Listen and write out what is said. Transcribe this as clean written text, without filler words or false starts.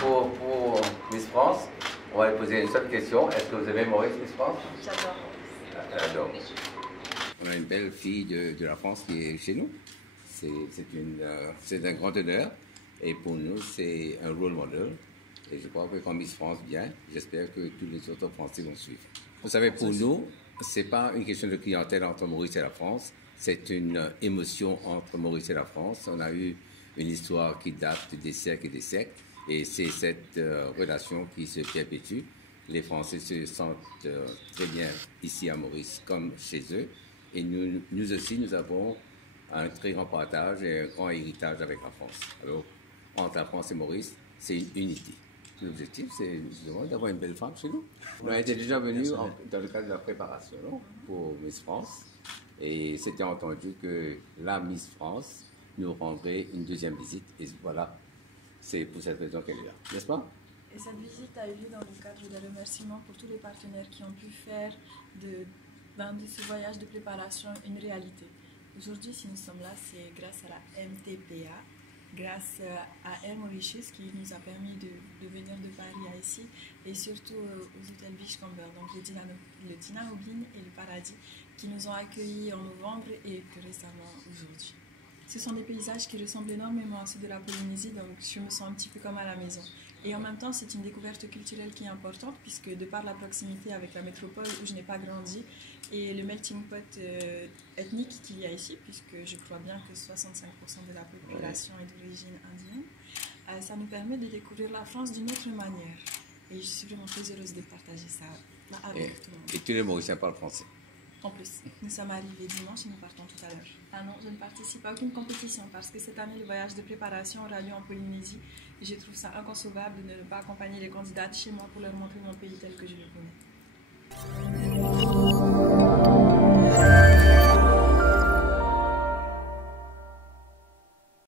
pour Miss France, on va lui poser une seule question. Est-ce que vous aimez Maurice, Miss France? J'adore. Alors, on a une belle fille de la France qui est chez nous. C'est un grand honneur. Et pour nous, c'est un role model. Et je crois que quand Miss France vient, j'espère que tous les autres Français vont suivre. Vous savez, pour nous, ce n'est pas une question de clientèle entre Maurice et la France. C'est une émotion entre Maurice et la France. On a eu une histoire qui date des siècles et des siècles. Et c'est cette relation qui se perpétue. Les Français se sentent très bien ici à Maurice comme chez eux. Et nous aussi, nous avons un très grand partage et un grand héritage avec la France. Alors, entre la France et Maurice, c'est une unité. L'objectif, c'est d'avoir une belle femme chez nous. On était déjà venu dans le cadre de la préparation pour Miss France. Et c'était entendu que la Miss France nous rendrait une deuxième visite. Et voilà, c'est pour cette raison qu'elle est là, n'est-ce pas? Et cette visite a eu lieu dans le cadre des remerciements pour tous les partenaires qui ont pu faire de ce voyage de préparation une réalité. Aujourd'hui, si nous sommes là, c'est grâce à la MTPA, grâce à Air Mauritius qui nous a permis de venir de Paris à ici, et surtout aux hôtels Beachcomber, donc le Dina Oblin et le Paradis, qui nous ont accueillis en novembre et plus récemment aujourd'hui. Ce sont des paysages qui ressemblent énormément à ceux de la Polynésie, donc je me sens un petit peu comme à la maison. Et en même temps, c'est une découverte culturelle qui est importante, puisque de par la proximité avec la métropole où je n'ai pas grandi, et le melting pot ethnique qu'il y a ici, puisque je crois bien que 65% de la population est d'origine indienne, ça nous permet de découvrir la France d'une autre manière. Et je suis vraiment très heureuse de partager ça avec tout le monde. Et tous les Mauriciens parlent français? En plus, nous sommes arrivés dimanche et nous partons tout à l'heure. Ah non, je ne participe à aucune compétition parce que cette année, le voyage de préparation aura lieu en Polynésie et je trouve ça inconcevable de ne pas accompagner les candidates chez moi pour leur montrer mon pays tel que je le connais.